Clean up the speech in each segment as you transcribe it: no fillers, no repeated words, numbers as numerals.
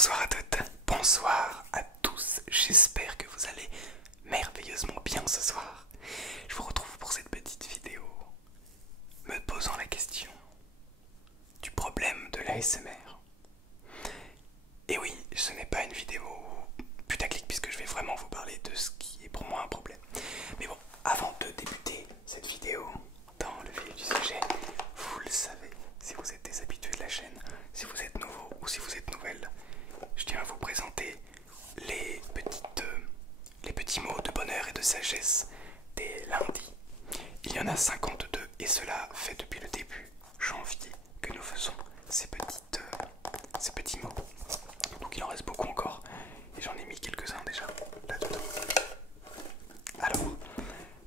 Bonsoir à toutes, bonsoir à tous, j'espère que vous allez merveilleusement bien ce soir. Je vous retrouve pour cette petite vidéo, me posant la question du problème de l'ASMR. Et oui, ce n'est pas une vidéo putaclic puisque je vais vraiment vous parler de ce qui est pour moi un problème. Mais bon, avant de débuter cette vidéo dans le vif du sujet, vous le savez, si vous êtes des habitués de la chaîne, si vous êtes nouveau ou si vous êtes nouvelle, je tiens à vous présenter les petits mots de bonheur et de sagesse des lundis. Il y en a 52 et cela fait depuis le début janvier que nous faisons ces petits mots. Donc il en reste beaucoup encore et j'en ai mis quelques-uns déjà là-dedans. Alors,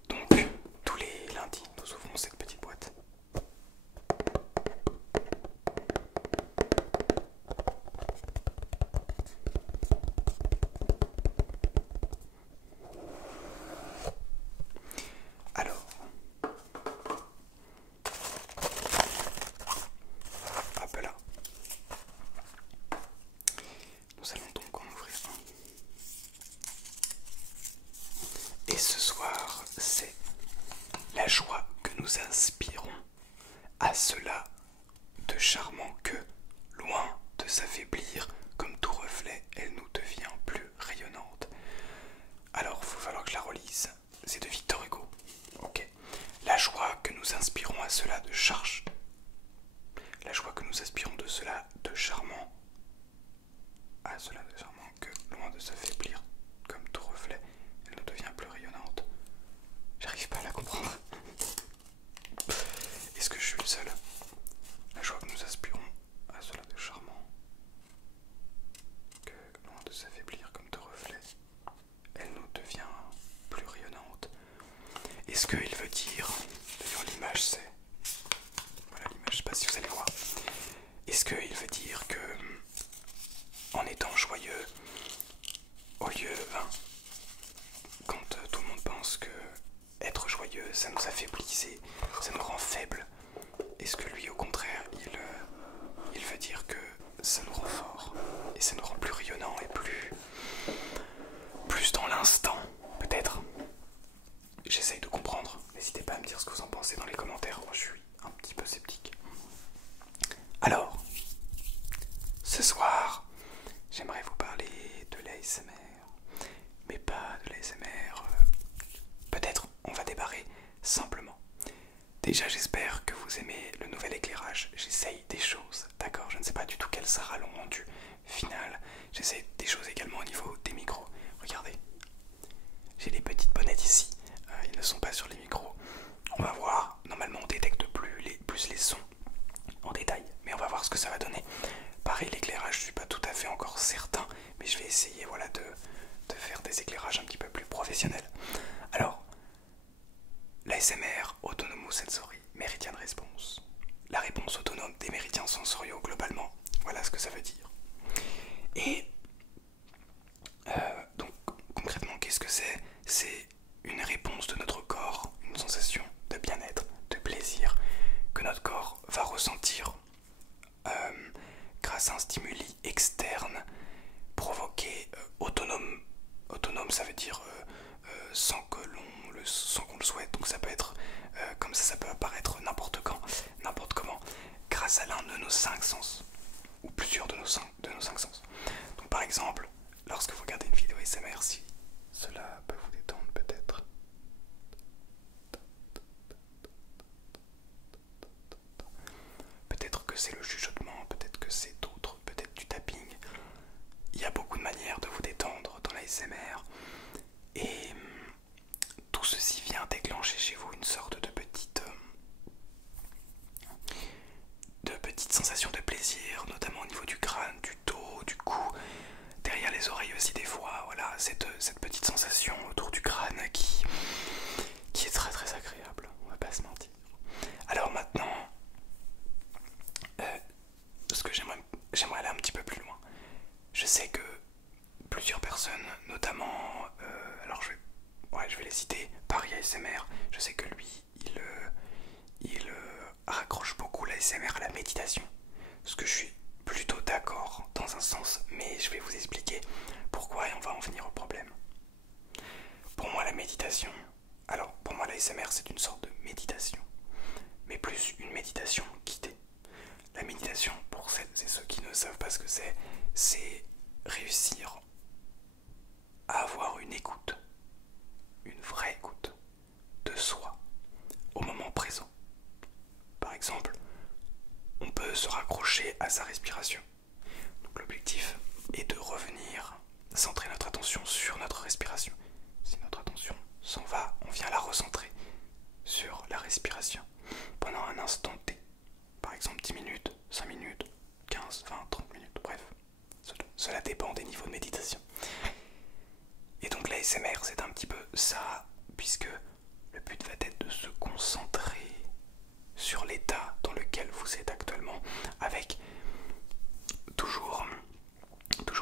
donc tous les lundis nous ouvrons cette petite boîte. Alors, hop là. Nous allons donc en ouvrir un. Et ce soir, c'est la joie que nous inspirons à cela de charmant que, loin de s'affaiblir comme tout reflet, elle nous devient plus rayonnante. Alors, il va falloir que je la relise. C'est de Victor Hugo. Ok. La joie que nous inspirons à cela de charge. La joie que nous aspirons de cela de charmant. À cela de charmant que, loin de s'affaiblir comme tout reflet, elle nous devient plus rayonnante. J'arrive pas à la comprendre. Est-ce que je suis le seul? La joie que nous aspirons à cela de charmant que, loin de s'affaiblir comme tout reflet, elle nous devient plus rayonnante. Est-ce qu'il veut dire, d'ailleurs l'image c'est, voilà l'image, je sais pas si vous allez voir, est-ce qu'il veut dire que en étant joyeux, au lieu, quand tout le monde pense que être joyeux ça nous affaiblit, ça nous rend faibles, est-ce que lui au contraire il veut dire que ça nous rend fort et ça nous rend plus rayonnant et plus dans l'instant peut-être? J'essaye de comprendre, n'hésitez pas à me dire ce que vous en pensez dans les commentaires, moi je suis un petit peu sceptique. Alors, ce soir, j'aimerais vous parler de l'ASMR, mais pas de l'ASMR, peut-être on va débarrer simplement. Déjà j'espère que vous aimez le nouvel éclairage, j'essaye des choses, d'accord? Je ne sais pas du tout quel sera le rendu final, j'essaye des choses également au niveau des micros. Regardez, j'ai les petites bonnettes ici, ils ne sont pas sur les micros. On va voir, normalement on détecte plus les sons en détail, mais on va voir ce que ça va donner. Pareil, l'éclairage, je suis pas tout à fait encore certain, mais je vais essayer, voilà, de faire des éclairages un petit peu plus professionnels. Alors, l'ASMR Autonomous Sensory Meridian Response, la réponse autonome des méridiens sensoriaux globalement, voilà ce que ça veut dire. Et donc concrètement, qu'est-ce que c'est? C'est une réponse de notre corps, une sensation de bien-être, de plaisir que notre corps va ressentir grâce à un stimuli externe provoqué autonome. Autonome, ça veut dire sans qu'on le souhaite, donc ça peut être comme ça peut apparaître n'importe quand, n'importe comment, grâce à l'un de nos 5 sens, ou plusieurs de nos 5 sens. Donc par exemple, lorsque vous regardez une vidéo ASMR, si cela peut vous détendre peut-être. Peut-être que c'est le chuchotement, peut-être que c'est d'autres, peut-être du tapping. Il y a beaucoup de manières de vous détendre dans l'ASMR. Et tout ceci vient déclencher chez vous une sorte de petite sensation de plaisir, notamment au niveau du crâne, du dos, du cou, derrière les oreilles aussi des fois. Voilà, cette petite sensation autour du crâne qui est très très agréable, on va pas se mentir. Alors maintenant, ce que j'aimerais aller un petit peu plus loin. Je sais que plusieurs personnes, notamment, alors je vais les citer, Paris ASMR, je sais que lui, il raccroche beaucoup l'ASMR à la méditation, ce que je suis plutôt d'accord dans un sens, mais je vais vous expliquer pourquoi et on va en venir au problème. Pour moi, la méditation, alors pour moi l'ASMR c'est une sorte de méditation, mais plus une méditation guidée. La méditation, pour celles et ceux qui ne savent pas ce que c'est réussir à avoir une écoute, une vraie écoute de soi au moment présent. Par exemple, on peut se raccrocher à sa respiration. Donc l'objectif est de revenir, centrer notre attention sur notre respiration. Si notre attention s'en va, on vient la recentrer sur la respiration pendant un instant T. Par exemple 10 minutes, 5 minutes, 15, 20, 30 minutes, bref. Cela dépend des niveaux de méditation. Et donc l'ASMR c'est un petit peu ça, puisque le but va être de se concentrer sur l'état dans lequel vous êtes actuellement, avec toujours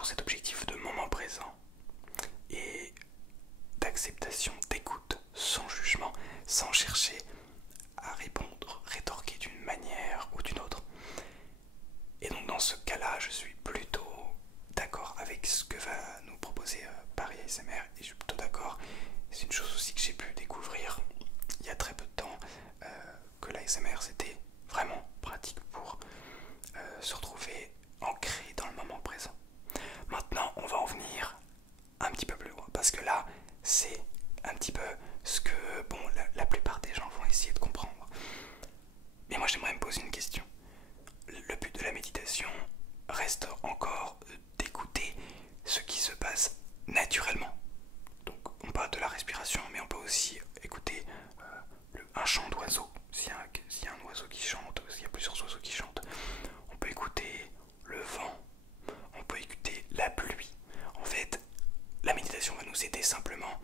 cet objectif de moment présent et d'acceptation, d'écoute, sans jugement, sans chercher à répondre, rétorquer d'une manière ou d'une autre. Et donc dans ce cas-là, je suis plutôt d'accord avec ce que va nous proposer Paris ASMR, et je suis plutôt d'accord. C'est une chose aussi que j'ai pu découvrir il y a très peu de temps, que l'ASMR c'était vraiment pratique pour se retrouver ancré dans le moment présent. Maintenant, on va en venir un petit peu plus loin, parce que là, c'est un petit peu ce que la plupart des gens vont essayer de comprendre. Mais moi, j'aimerais me poser une question. Le but de la méditation reste encore d'écouter ce qui se passe naturellement. Donc, on parle de la respiration, mais on peut aussi écouter un chant d'oiseau. S'il y a un oiseau qui chante, s'il y a plusieurs oiseaux qui chantent, on peut écouter le vent, on peut écouter la pluie. En fait, la méditation va nous aider simplement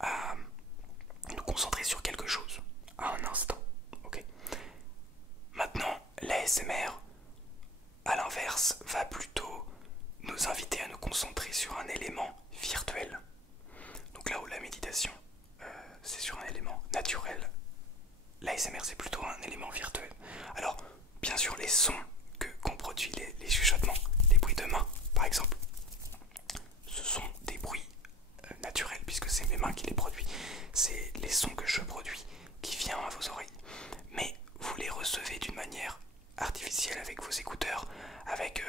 à nous concentrer sur quelque chose, à un instant. Ok. Maintenant, l'ASMR, à l'inverse, va plutôt nous inviter à nous concentrer sur un élément virtuel. Donc là où la méditation, c'est sur un élément naturel, l'ASMR c'est plutôt un élément virtuel. Alors, bien sûr, les sons qu'on produit, les chuchotements, les bruits de main, par exemple, ce sont des bruits naturels, puisque c'est mes mains qui les produisent. C'est les sons que je produis qui viennent à vos oreilles. Mais vous les recevez d'une manière artificielle avec vos écouteurs, avec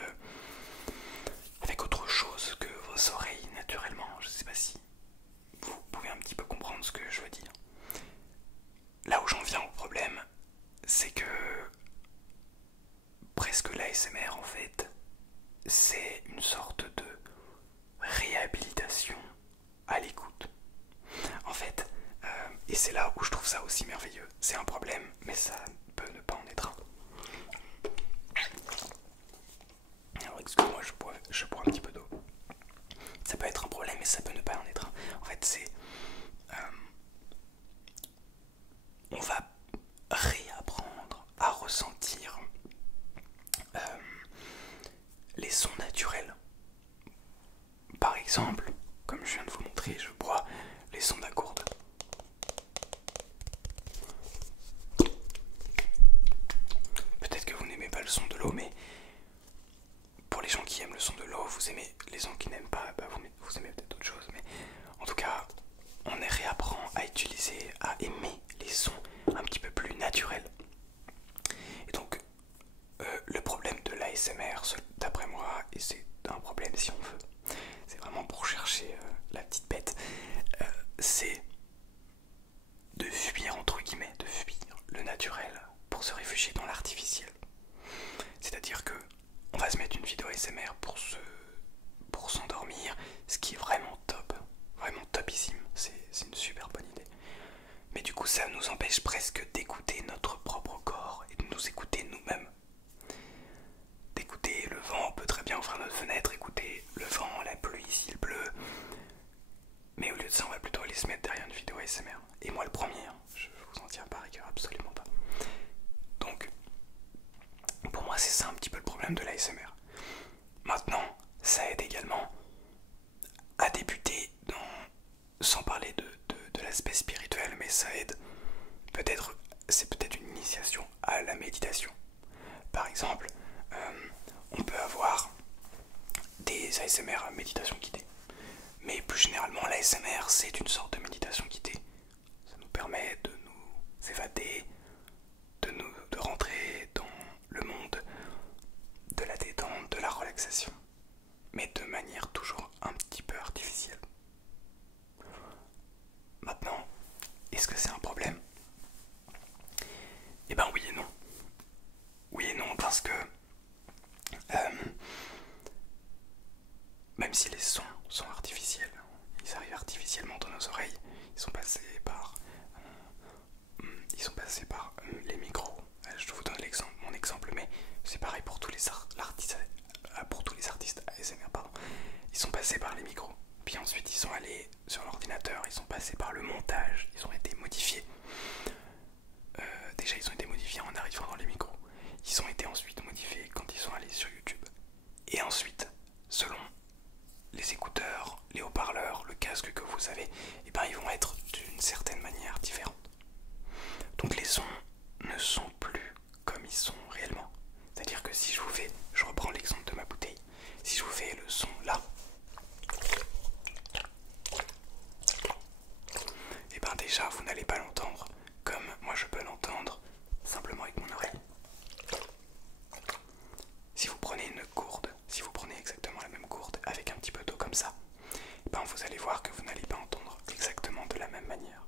autre chose que vos oreilles naturellement. Je sais pas si vous pouvez un petit peu comprendre ce que je veux dire. Là où j'en viens au problème, c'est que presque l'ASMR en fait, c'est une sorte de réhabilitation à l'écoute. En fait, et c'est là où je trouve ça aussi merveilleux. C'est un problème, mais ça peut ne pas en être un. Alors excuse-moi, je bois un petit peu d'eau. Ça peut être un problème, mais ça peut ne pas en être un. En fait, c'est... on va réapprendre à ressentir les sons naturels. Par exemple, comme je viens de vous montrer, je bois les sons d'un gourde. Peut-être que vous n'aimez pas le son de l'eau, mais pour les gens qui aiment le son de l'eau, vous aimez. Les gens qui n'aiment pas, vous aimez peut-être d'autres choses, mais en tout cas, on réapprend à utiliser, à aimer les sons un petit peu plus naturels. Et donc, le problème de l'ASMR, d'après moi, et c'est un problème si on veut, c'est vraiment pour chercher la petite bête, c'est de fuir, entre guillemets, de fuir le naturel pour se réfugier dans l'artificiel. C'est-à-dire que on va se mettre une vidéo ASMR pour s'endormir, ce qui est vraiment topissime, c'est une super bonne idée. Mais du coup ça nous empêche presque d'écouter notre propre corps et de nous écouter nous-mêmes. D'écouter le vent, on peut très bien ouvrir notre fenêtre, écouter le vent, la pluie, s'il pleut. Mais au lieu de ça, on va plutôt aller se mettre derrière une vidéo ASMR. Et moi le premier, hein, je vous en tiens pas rigueur, absolument pas. Donc, pour moi c'est ça un petit peu le problème de l'ASMR. Maintenant, ça aide également à débuter sans parler de l'aspect spirituel, mais ça aide c'est peut-être une initiation à la méditation. Par exemple, on peut avoir l'ASMR, c'est une sorte de méditation guidée. Ça nous permet de nous évader, de rentrer dans le monde de la détente, de la relaxation, mais de manière toujours un petit peu artificielle. Maintenant, est-ce que c'est un problème? Eh ben oui et non. Oui et non parce que même si les sons sont artificiels, ils arrivent artificiellement dans nos oreilles, ils sont passés par les micros. Je vous donne mon exemple, mais c'est pareil pour tous les artistes ASMR, pardon. Ils sont passés par les micros, puis ensuite ils sont allés sur l'ordinateur, ils sont passés par le montage, ils ont été modifiés. Déjà ils ont été modifiés en arrivant dans les micros. Ils ont été ensuite modifiés quand ils sont allés sur YouTube. Et ensuite, selon les écouteurs, les haut-parleurs, le casque que vous avez, eh ben, ils vont être d'une certaine manière différente. Donc les sons ne sont plus comme ils sont réellement. C'est-à-dire que si je reprends l'exemple de ma bouteille, si je vous fais le son là, et ben déjà vous n'allez pas l'entendre comme moi je peux l'entendre simplement avec mon oreille. Si vous prenez une gourde, si vous prenez exactement la même gourde avec un petit peu d'eau comme ça, ben vous allez voir que vous n'allez pas entendre exactement de la même manière.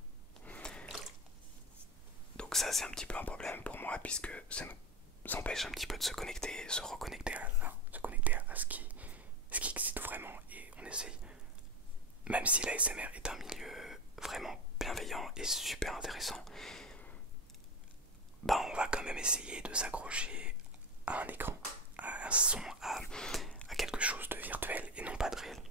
Donc ça c'est un petit peu un problème pour moi puisque ça nous empêche un petit peu de se connecter, se reconnecter à ce qui existe vraiment, et on essaye, même si l'ASMR est un milieu vraiment bienveillant et super intéressant, ben on va quand même essayer de s'accrocher à un écran, à un son, à quelque chose de virtuel et non pas de réel.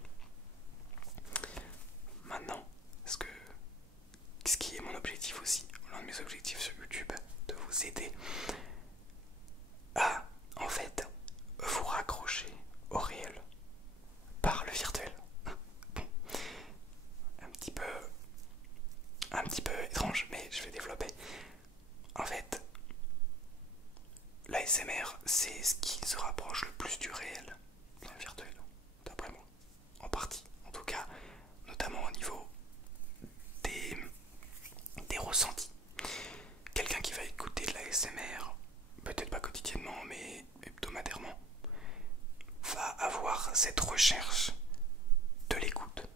Maintenant, ce qui est mon objectif aussi, l'un de mes objectifs sur YouTube, de vous aider à, en fait, vous raccrocher au réel par le virtuel. Bon, un petit peu étrange, mais je vais développer. En fait, l'ASMR, c'est ce qui se rapproche le plus du réel, virtuel, d'après moi, en partie, en tout cas, notamment au niveau des ressentis. Quelqu'un qui va écouter de l'ASMR, peut-être pas quotidiennement, mais hebdomadairement, va avoir cette recherche de l'écoute.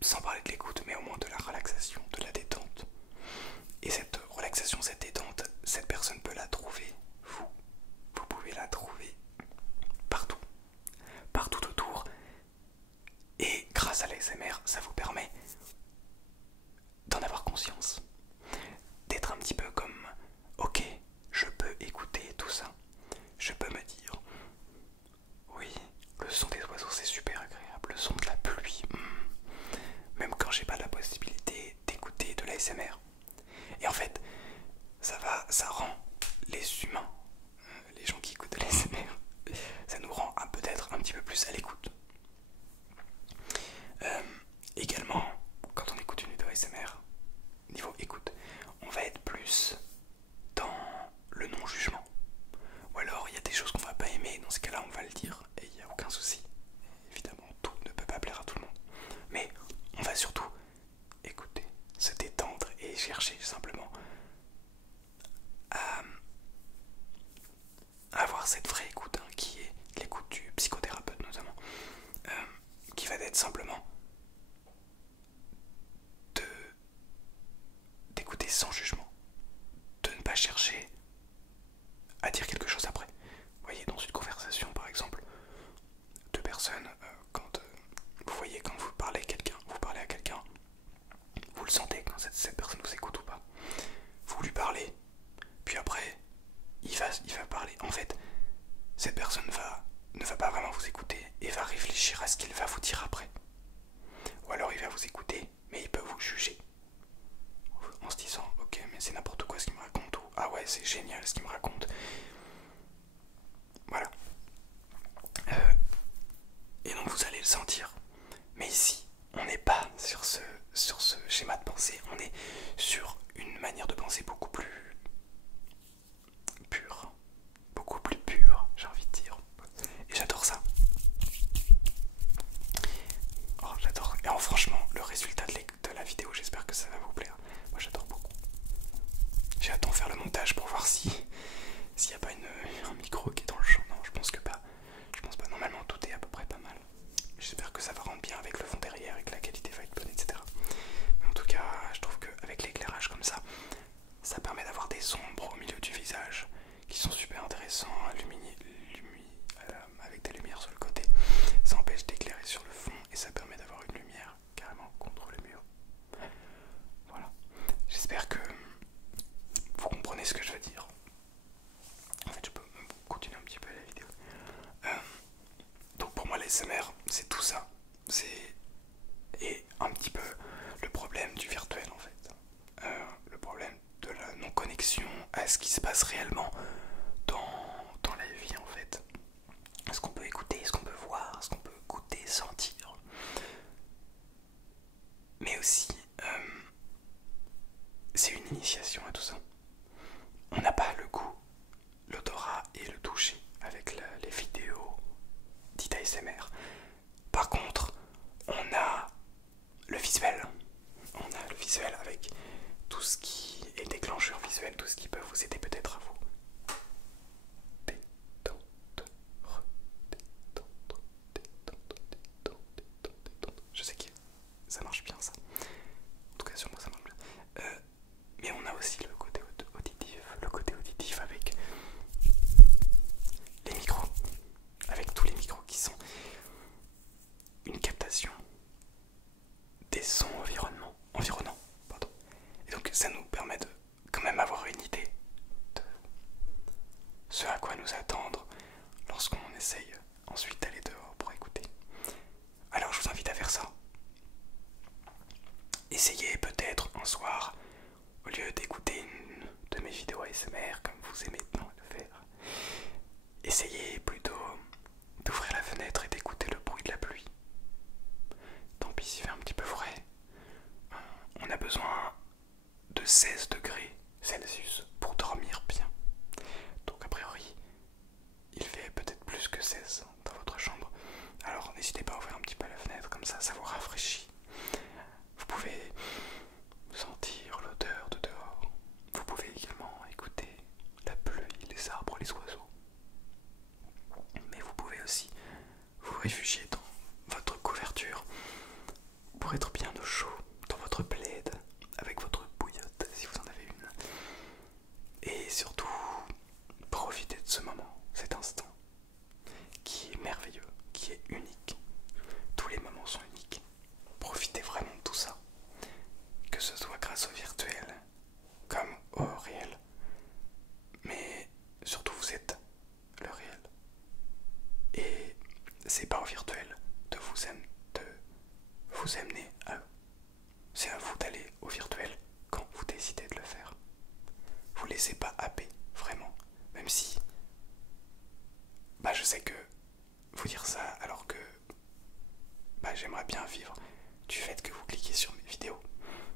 Sans parler de l'écoute, mais au moins de la relaxation, de la détente. Et cette relaxation, cette détente, cette personne peut la trouver, vous pouvez la trouver partout, partout autour. Et grâce à l'ASMR, ça vous permet d'en avoir conscience, d'être un petit peu comme, ok, je peux écouter tout ça, je peux me dire, oui, le son des oiseaux c'est super agréable, le son de la pluie, même quand j'ai pas la possibilité d'écouter de l'ASMR. Et en fait, ça rend les humains, les gens qui écoutent de l'ASMR, ça nous rend peut-être un petit peu plus à l'écoute. Également, quand on écoute une vidéo ASMR, niveau écoute, on va être plus dans le non-jugement. Ou alors il y a des choses qu'on va pas aimer, dans ce cas-là on va le dire et il n'y a aucun souci. Évidemment, tout ne peut pas plaire à tout le monde. Mais on va surtout écouter, se détendre et chercher simplement à avoir cette vraie écoute, hein, qui est l'écoute du psychothérapeute notamment, qui va être simplement d'écouter sans jugement, de ne pas chercher à dire quelque chose après. Vous voyez, dans une conversation par exemple, deux personnes, quand vous voyez, quand vous parlez à quelqu'un, vous le sentez quand cette personne vous écoute ou pas. Vous lui parlez, puis après, il va parler. En fait, cette personne ne va pas vraiment vous écouter et va réfléchir à ce qu'il va vous dire après. Ou alors il va vous écouter, mais il peut vous juger. En se disant, ok, mais c'est n'importe quoi ce qu'il me raconte, ou ah ouais, c'est génial ce qu'il me raconte. Voilà. Et donc vous allez le sentir. Mais ici, on n'est pas sur ce schéma de pensée, on est sur une manière de penser beaucoup plus pure, j'ai envie de dire. Et j'adore ça. Oh, j'adore montage pour voir s'il n'y a pas un micro qui est dans le champ. Non, je pense que pas. Je pense pas. Normalement, tout est à peu près pas mal. J'espère que ça va rendre bien avec le fond derrière et que la qualité va être bonne, etc. Mais en tout cas, je trouve qu'avec l'éclairage comme ça permet d'avoir des ombres au milieu du visage qui sont super intéressants, avec des lumières sur le côté. Ça empêche d'éclairer sur le fond et ça permet d'avoir une lumière carrément contre le mur. Voilà. J'espère que vous comprenez ce que je veux dire. En fait, je peux continuer un petit peu la vidéo. Donc pour moi, l'ASMR, c'est tout ça. Et un petit peu le problème du virtuel en fait. Le problème de la non-connexion à ce qui se passe réellement dans la vie en fait. Ce qu'on peut écouter, ce qu'on peut voir, ce qu'on peut goûter, sentir. Mais aussi, c'est une initiation à tout ça. On n'a pas le goût, l'odorat et le toucher avec les vidéos dites ASMR. Par contre, on a le visuel. On a le visuel avec tout ce qui est déclencheur visuel, tout ce qui peut vous aider peut-être à vous détendre, détendre, détendre, détendre, détendre, détendre. Je sais que ça marche bien ça. En tout cas sur moi ça marche bien. Mais on a aussi le côté auditif avec les micros, avec tous les micros qui sont une captation des sons environnants. Pardon. Et donc ça nous permet de quand même avoir une idée de ce à quoi nous attendre lorsqu'on essaye ensuite d'aller dehors pour écouter. Alors je vous invite à faire ça. Essayez peut-être un soir, au lieu d'écouter une de mes vidéos ASMR comme vous aimez tant le faire, essayez plutôt d'ouvrir la fenêtre et d'écouter le bruit de la pluie. Tant pis s'il fait un petit peu frais. On a besoin de 16 degrés Celsius pour dormir bien. Donc a priori, il fait peut-être plus que 16 dans votre chambre. Alors n'hésitez pas à ouvrir un petit peu la fenêtre, comme ça vous rafraîchit. Vous pouvez sentir l'odeur de dehors. Vous pouvez également écouter la pluie, les arbres, les oiseaux. Mais vous pouvez aussi vous réfugier dans votre couverture pour être bien au chaud, dans votre plaid, avec votre bouillotte si vous en avez une. Et surtout, profitez de ce moment, cet instant, qui est merveilleux, qui est unique. Tous les moments sont uniques. Profitez vraiment de tout ça, que ce soit grâce au virtuel comme au réel. Mais surtout, vous êtes le réel. Et c'est pas au virtuel de vous amener à eux. C'est à vous d'aller au virtuel quand vous décidez de le faire. Vous laissez pas happer, vraiment. Même si, je sais que vous dire ça alors que j'aimerais bien vivre du fait que vous cliquez sur mes vidéos.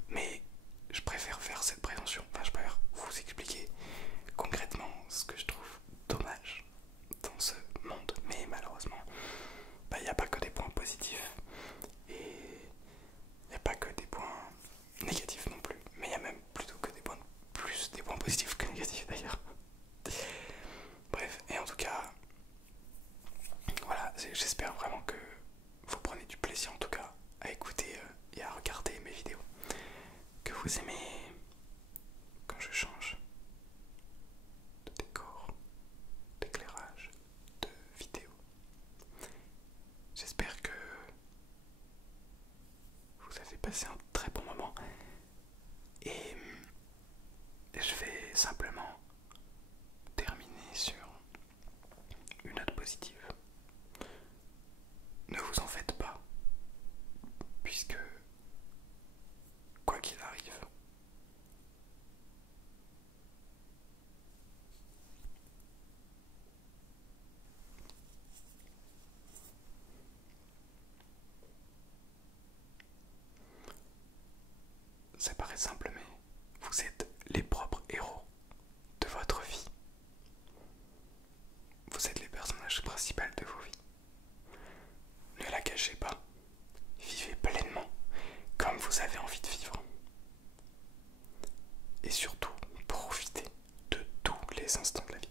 Mais je préfère faire cette prévention. Je préfère vous expliquer concrètement ce que je trouve dommage dans ce monde. Mais malheureusement, il n'y a pas que des points positifs. Et il n'y a pas que des points négatifs non plus. Mais il y a même plutôt que des points positifs que négatifs d'ailleurs. Bref, et en tout cas, voilà, j'espère vraiment que vous prenez du plaisir en tout cas à écouter et à regarder mes vidéos. Que vous aimez quand je change de décor, d'éclairage, de vidéo. J'espère que vous avez passé un très bon moment et je vais simplement terminer sur une note positive. Ne vous en faites pas, puisque quoi qu'il arrive, ça paraît simple, mais vous êtes les propres héros de votre vie. Vous êtes les personnages principaux de vos vies. Ne la cachez pas. Vivez pleinement comme vous avez envie de vivre. Et surtout, profitez de des instants de la vie.